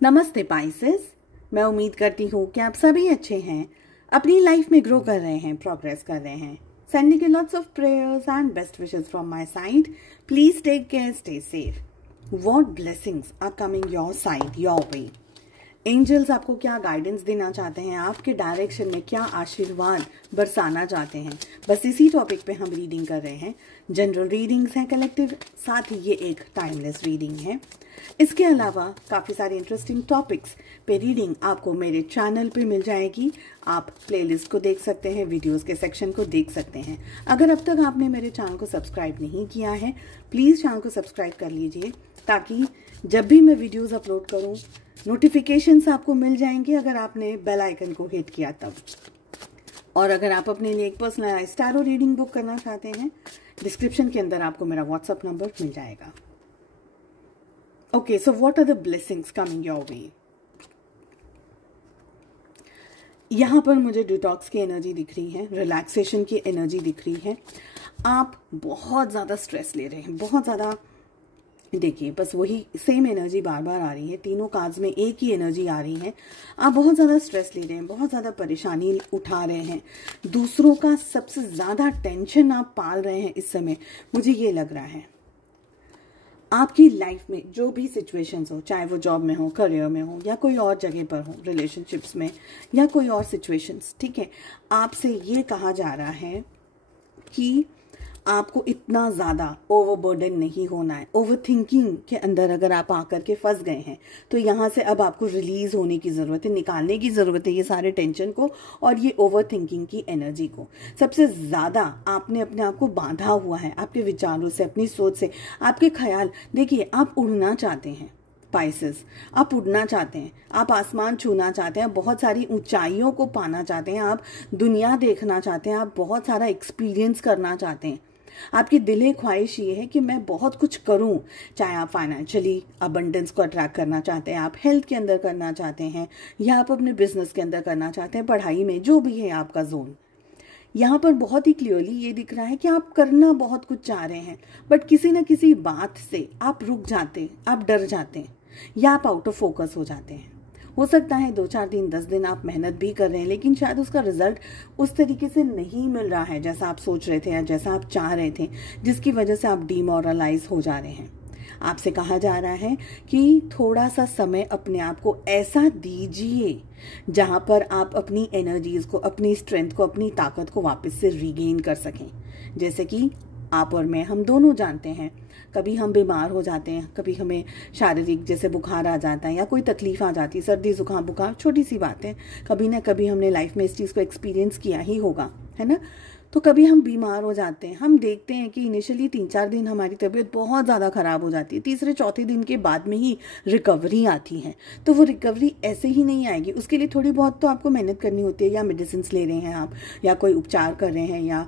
नमस्ते पाइसेस। मैं उम्मीद करती हूँ कि आप सभी अच्छे हैं, अपनी लाइफ में ग्रो कर रहे हैं, प्रोग्रेस कर रहे हैं। Sending you lots of prayers and best wishes from my side. Please take care, stay safe. What blessings are coming your side, your way. Angels आपको क्या गाइडेंस देना चाहते हैं, आपके डायरेक्शन में क्या आशीर्वाद बरसाना चाहते हैं, बस इसी टॉपिक पे हम रीडिंग कर रहे हैं। जनरल रीडिंग्स हैं, कलेक्टिव, साथ ही ये एक टाइमलेस रीडिंग है। इसके अलावा काफ़ी सारे इंटरेस्टिंग टॉपिक्स पे रीडिंग आपको मेरे चैनल पे मिल जाएगी। आप प्लेलिस्ट को देख सकते हैं, वीडियोस के सेक्शन को देख सकते हैं। अगर अब तक आपने मेरे चैनल को सब्सक्राइब नहीं किया है, प्लीज़ चैनल को सब्सक्राइब कर लीजिए, ताकि जब भी मैं वीडियोस अपलोड करूं नोटिफिकेशंस आपको मिल जाएंगे अगर आपने बेल आइकन को हिट किया तब। और अगर आप अपने लिए एक पर्सनलाइज्ड टैरो रीडिंग बुक करना चाहते हैं, डिस्क्रिप्शन के अंदर आपको मेरा व्हाट्सएप नंबर मिल जाएगा। Okay, so what are the blessings coming your way. यहाँ पर मुझे डिटॉक्स की एनर्जी दिख रही है, रिलैक्सेशन की एनर्जी दिख रही है। आप बहुत ज़्यादा स्ट्रेस ले रहे हैं, बहुत ज़्यादा। देखिए, बस वही सेम एनर्जी बार बार आ रही है, तीनों कार्ड्स में एक ही एनर्जी आ रही है। आप बहुत ज़्यादा स्ट्रेस ले रहे हैं, बहुत ज़्यादा परेशानी उठा रहे हैं, दूसरों का सबसे ज़्यादा टेंशन आप पाल रहे हैं इस समय, मुझे ये लग रहा है। आपकी लाइफ में जो भी सिचुएशंस हो, चाहे वो जॉब में हो, करियर में हो, या कोई और जगह पर हो, रिलेशनशिप्स में या कोई और सिचुएशंस, ठीक है, आपसे ये कहा जा रहा है कि आपको इतना ज़्यादा ओवरबर्डन नहीं होना है। ओवर थिंकिंग के अंदर अगर आप आकर के फंस गए हैं तो यहाँ से अब आपको रिलीज होने की ज़रूरत है, निकालने की ज़रूरत है ये सारे टेंशन को और ये ओवर थिंकिंग की एनर्जी को। सबसे ज़्यादा आपने अपने आप को बांधा हुआ है आपके विचारों से, अपनी सोच से, आपके ख्याल। देखिए, आप उड़ना चाहते हैं पाइसेस, आप उड़ना चाहते हैं, आप आसमान छूना चाहते हैं, बहुत सारी ऊंचाइयों को पाना चाहते हैं, आप दुनिया देखना चाहते हैं, आप बहुत सारा एक्सपीरियंस करना चाहते हैं। आपकी दिली ख्वाहिश ये है कि मैं बहुत कुछ करूं, चाहे आप फाइनेंशियली अबंडेंस को अट्रैक्ट करना चाहते हैं, आप हेल्थ के अंदर करना चाहते हैं, या आप अपने बिजनेस के अंदर करना चाहते हैं, पढ़ाई में, जो भी है आपका जोन। यहाँ पर बहुत ही क्लियरली ये दिख रहा है कि आप करना बहुत कुछ चाह रहे हैं, बट किसी न किसी बात से आप रुक जाते हैं, आप डर जाते हैं, या आप आउट ऑफ फोकस हो जाते हैं। हो सकता है 2-4 दिन 10 दिन आप मेहनत भी कर रहे हैं, लेकिन शायद उसका रिजल्ट उस तरीके से नहीं मिल रहा है जैसा आप सोच रहे थे या जैसा आप चाह रहे थे, जिसकी वजह से आप डिमोरलाइज हो जा रहे हैं। आपसे कहा जा रहा है कि थोड़ा सा समय अपने आप को ऐसा दीजिए जहां पर आप अपनी एनर्जीज को, अपनी स्ट्रेंथ को, अपनी ताकत को वापस से रीगेन कर सकें। जैसे कि आप और मैं, हम दोनों जानते हैं, कभी हम बीमार हो जाते हैं, कभी हमें शारीरिक जैसे बुखार आ जाता है या कोई तकलीफ आ जाती है, सर्दी जुकाम बुखार, छोटी सी बात है, कभी ना कभी हमने लाइफ में इस चीज़ को एक्सपीरियंस किया ही होगा, है ना। तो कभी हम बीमार हो जाते हैं, हम देखते हैं कि इनिशियली 3-4 दिन हमारी तबीयत बहुत ज़्यादा ख़राब हो जाती है, तीसरे-चौथे दिन के बाद में ही रिकवरी आती है। तो वो रिकवरी ऐसे ही नहीं आएगी, उसके लिए थोड़ी बहुत तो आपको मेहनत करनी होती है, या मेडिसिन ले रहे हैं आप, या कोई उपचार कर रहे हैं, या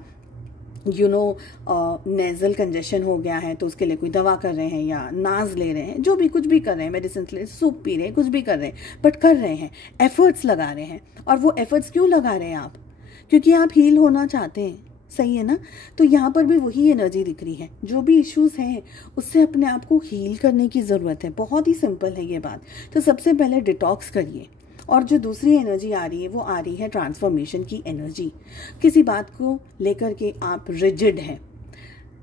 नेजल कंजेशन हो गया है तो उसके लिए कोई दवा कर रहे हैं, या नाज ले रहे हैं, जो भी कुछ भी कर रहे हैं, मेडिसिन ले, सूप पी रहे हैं, कुछ भी कर रहे हैं, बट कर रहे हैं, एफर्ट्स लगा रहे हैं। और वो एफर्ट्स क्यों लगा रहे हैं आप? क्योंकि आप हील होना चाहते हैं, सही है ना। तो यहाँ पर भी वही एनर्जी दिख रही है, जो भी इश्यूज हैं उससे अपने आप को हील करने की ज़रूरत है। बहुत ही सिंपल है ये बात। तो सबसे पहले डिटॉक्स करिए। और जो दूसरी एनर्जी आ रही है वो आ रही है ट्रांसफॉर्मेशन की एनर्जी। किसी बात को लेकर के आप रिजिड हैं,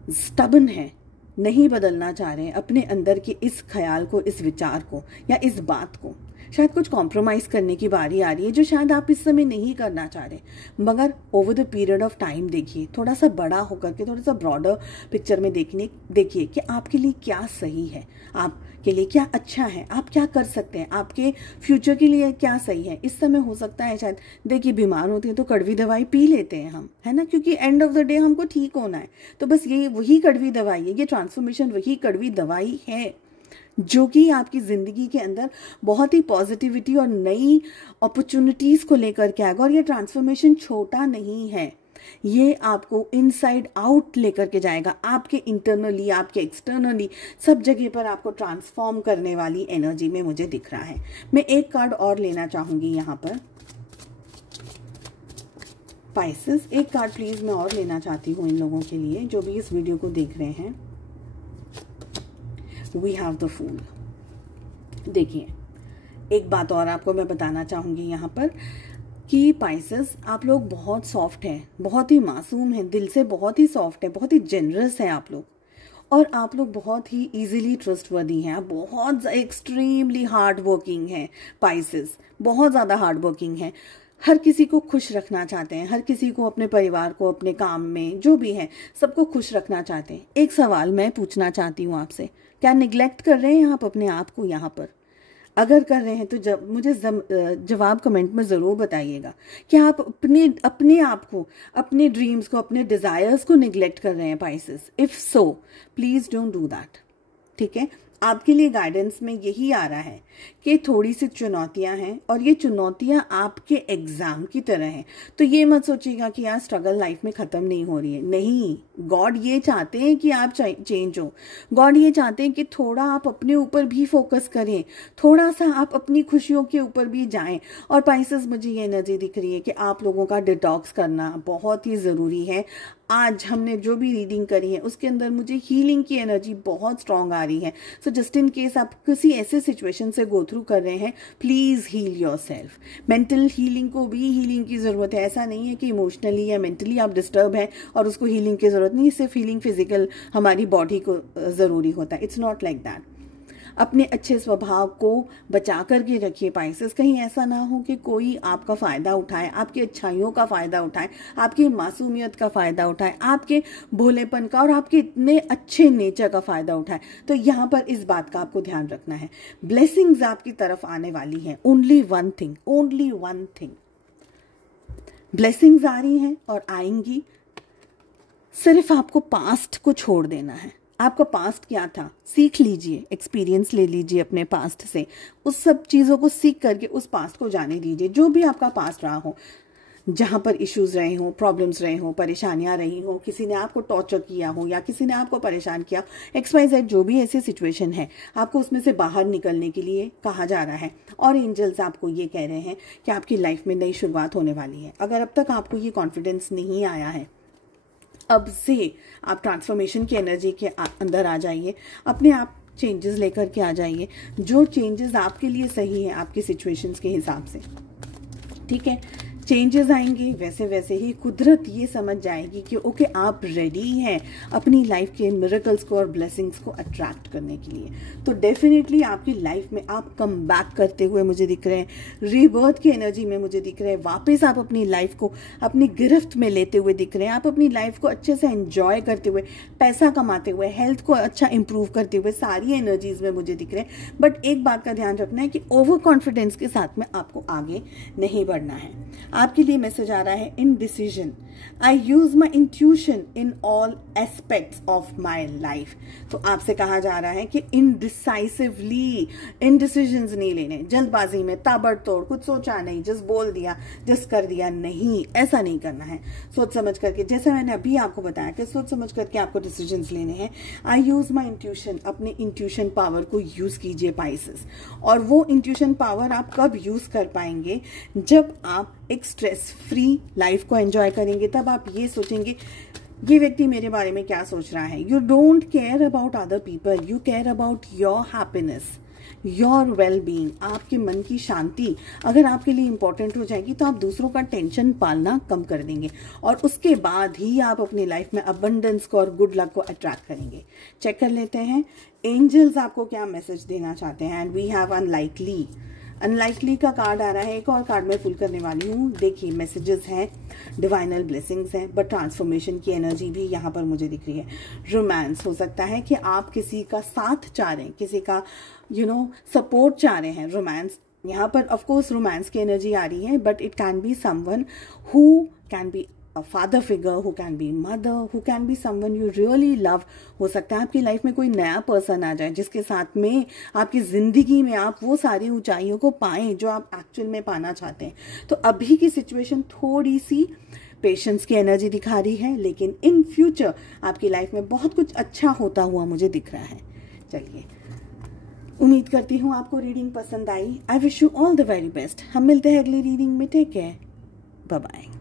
स्टबन हैं, नहीं बदलना चाह रहे हैं अपने अंदर के इस ख्याल को, इस विचार को, या इस बात को। शायद कुछ कॉम्प्रोमाइज करने की बारी आ रही है जो शायद आप इस समय नहीं करना चाह रहे, मगर over the period of time देखिए, थोड़ा सा बड़ा होकर के, थोड़ा सा ब्रॉडर पिक्चर में देखिए कि आपके लिए क्या सही है, आपके लिए क्या अच्छा है, आप क्या कर सकते हैं, आपके फ्यूचर के लिए क्या सही है। इस समय हो सकता है शायद, देखिए, बीमार होते हैं तो कड़वी दवाई पी लेते हैं हम, है ना, क्योंकि एंड ऑफ द डे हमको ठीक होना है। तो बस ये वही कड़वी दवाई है, ये ट्रांसफॉर्मेशन वही कड़वी दवाई है जो कि आपकी ज़िंदगी के अंदर बहुत ही पॉजिटिविटी और नई अपॉर्चुनिटीज़ को लेकर के आएगा। और ये ट्रांसफॉर्मेशन छोटा नहीं है, ये आपको इनसाइड आउट लेकर के जाएगा, आपके इंटरनली, आपके एक्सटर्नली, सब जगह पर आपको ट्रांसफॉर्म करने वाली एनर्जी में मुझे दिख रहा है। मैं एक कार्ड और लेना चाहूँगी यहाँ पर पाइसेस, एक कार्ड प्लीज़ मैं और लेना चाहती हूँ इन लोगों के लिए जो भी इस वीडियो को देख रहे हैं। We have the fool. देखिए, एक बात और आपको मैं बताना चाहूंगी यहाँ पर कि पाइसेस, आप लोग बहुत सॉफ्ट हैं, बहुत ही मासूम हैं, दिल से बहुत ही सॉफ्ट है, बहुत ही जेनरस हैं आप लोग, और आप लोग बहुत ही इजीली ट्रस्टवर्दी हैं। आप बहुत एक्सट्रीमली हार्ड वर्किंग हैं पाइसेस, बहुत ज़्यादा हार्ड वर्किंग हैं। हर किसी को खुश रखना चाहते हैं, हर किसी को, अपने परिवार को, अपने काम में जो भी है सबको खुश रखना चाहते हैं। एक सवाल मैं पूछना चाहती हूँ आपसे, क्या निग्लेक्ट कर रहे हैं आप अपने आप को यहाँ पर? अगर कर रहे हैं तो मुझे जवाब कमेंट में ज़रूर बताइएगा कि आप अपने आप को, अपने ड्रीम्स को, अपने डिज़ायर्स को निग्लेक्ट कर रहे हैं Pisces. If so please don't do that. ठीक है, आपके लिए गाइडेंस में यही आ रहा है कि थोड़ी सी चुनौतियां हैं, और ये चुनौतियां आपके एग्जाम की तरह हैं। तो ये मत सोचिएगा कि यार स्ट्रगल लाइफ में ख़त्म नहीं हो रही है। नहीं, गॉड ये चाहते हैं कि आप चेंज हो। गॉड ये चाहते हैं कि थोड़ा आप अपने ऊपर भी फोकस करें, थोड़ा सा आप अपनी खुशियों के ऊपर भी जाएं। और पाइसेस, मुझे ये एनर्जी दिख रही है कि आप लोगों का डिटॉक्स करना बहुत ही ज़रूरी है। आज हमने जो भी रीडिंग करी है उसके अंदर मुझे हीलिंग की एनर्जी बहुत स्ट्रांग आ रही है। सो जस्ट इन केस आप किसी ऐसे सिचुएशन से गो थ्रू कर रहे हैं, please heal yourself. Mental healing को भी हीलिंग की जरूरत है। ऐसा नहीं है कि इमोशनली या मेंटली आप डिस्टर्ब हैं और उसको हीलिंग की जरूरत नहीं। सिर्फ हीलिंग फिजिकल हमारी बॉडी को जरूरी होता है। It's not like that. अपने अच्छे स्वभाव को बचा करके रखिए पाइसेस। कहीं ऐसा ना हो कि कोई आपका फायदा उठाए, आपकी अच्छाइयों का फायदा उठाए, आपकी मासूमियत का फायदा उठाए, आपके भोलेपन का और आपके इतने अच्छे नेचर का फायदा उठाए। तो यहाँ पर इस बात का आपको ध्यान रखना है। ब्लेसिंग्स आपकी तरफ आने वाली हैं। ओनली वन थिंग, ब्लेसिंग्स आ रही हैं और आएंगी। सिर्फ आपको पास्ट को छोड़ देना है। आपका पास्ट क्या था, सीख लीजिए, एक्सपीरियंस ले लीजिए अपने पास्ट से। उस सब चीज़ों को सीख करके उस पास्ट को जाने दीजिए। जो भी आपका पास्ट रहा हो, जहाँ पर इश्यूज रहे हो, प्रॉब्लम्स रहे हो, परेशानियाँ रही हो, किसी ने आपको टॉर्चर किया हो या किसी ने आपको परेशान किया, XYZ जो भी ऐसी सिचुएशन है, आपको उसमें से बाहर निकलने के लिए कहा जा रहा है। और एंजल्स आपको ये कह रहे हैं कि आपकी लाइफ में नई शुरुआत होने वाली है। अगर अब तक आपको ये कॉन्फिडेंस नहीं आया है, अब से आप ट्रांसफॉर्मेशन की एनर्जी के अंदर आ जाइए। अपने आप चेंजेस लेकर के आ जाइए, जो चेंजेस आपके लिए सही है आपकी सिचुएशंस के हिसाब से। ठीक है, चेंजेस आएंगे, वैसे वैसे ही कुदरत ये समझ जाएगी कि ओके आप रेडी हैं अपनी लाइफ के मिरेकल्स को और ब्लेसिंग्स को अट्रैक्ट करने के लिए। तो डेफिनेटली आपकी लाइफ में आप कम बैक करते हुए मुझे दिख रहे हैं, रीबर्थ की एनर्जी में मुझे दिख रहे हैं। वापस आप अपनी लाइफ को अपनी गिरफ्त में लेते हुए दिख रहे हैं। आप अपनी लाइफ को अच्छे से एंजॉय करते हुए, पैसा कमाते हुए, हेल्थ को अच्छा इंप्रूव करते हुए, सारी एनर्जीज में मुझे दिख रहे हैं। बट एक बात का ध्यान रखना है कि ओवर कॉन्फिडेंस के साथ में आपको आगे नहीं बढ़ना है। आपके लिए मैसेज आ रहा है, indecision. I use my intuition in all aspects of my life. तो आपसे कहा जा रहा है कि इनडिसाइसिवली इनडिसीजंस नहीं लेने, जल्दबाजी में ताबड़तोड़, कुछ सोचा नहीं, जस्ट बोल दिया, जस्ट कर दिया, नहीं, ऐसा नहीं करना है। सोच समझ करके, जैसे मैंने अभी आपको बताया कि सोच समझ करके आपको डिसीजंस लेने हैं। आई यूज माई इंट्यूशन, अपने इंट्यूशन पावर को यूज कीजिए पाइसेस। और वो इंट्यूशन पावर आप कब यूज कर पाएंगे, जब आप एक स्ट्रेस फ्री लाइफ को एंजॉय करेंगे। तब आप ये सोचेंगे ये व्यक्ति मेरे बारे में क्या सोच रहा है। You don't care about other people, you care about your happiness, your well being. आपके मन की शांति अगर आपके लिए इंपॉर्टेंट हो जाएगी तो आप दूसरों का टेंशन पालना कम कर देंगे, और उसके बाद ही आप अपनी लाइफ में अबंडेंस को और गुड लक को अट्रैक्ट करेंगे। चेक कर लेते हैं एंजल्स आपको क्या मैसेज देना चाहते हैं। And we have unlikely, unlikely का कार्ड आ रहा है। एक और कार्ड मैं पुल करने वाली हूँ। देखिए, मैसेजेस हैं, डिवाइनल ब्लेसिंग्स हैं, बट ट्रांसफॉर्मेशन की एनर्जी भी यहाँ पर मुझे दिख रही है। रोमांस हो सकता है कि आप किसी का साथ चाह रहे हैं, किसी का सपोर्ट चाह रहे हैं। रोमांस यहाँ पर ऑफ कोर्स रोमांस की एनर्जी आ रही है, but it can be someone who can be a father figure, who can be mother, who can be someone you really love। हो सकता है आपकी लाइफ में कोई नया पर्सन आ जाए जिसके साथ में आपकी जिंदगी में आप वो सारी ऊंचाइयों को पाएं जो आप एक्चुअल में पाना चाहते हैं। तो अभी की सिचुएशन थोड़ी सी पेशेंस की एनर्जी दिखा रही है, लेकिन इन फ्यूचर आपकी लाइफ में बहुत कुछ अच्छा होता हुआ मुझे दिख रहा है। चलिए, उम्मीद करती हूँ आपको रीडिंग पसंद आई। I wish you all the very best. हम मिलते हैं अगली रीडिंग में। Take care, bye bye.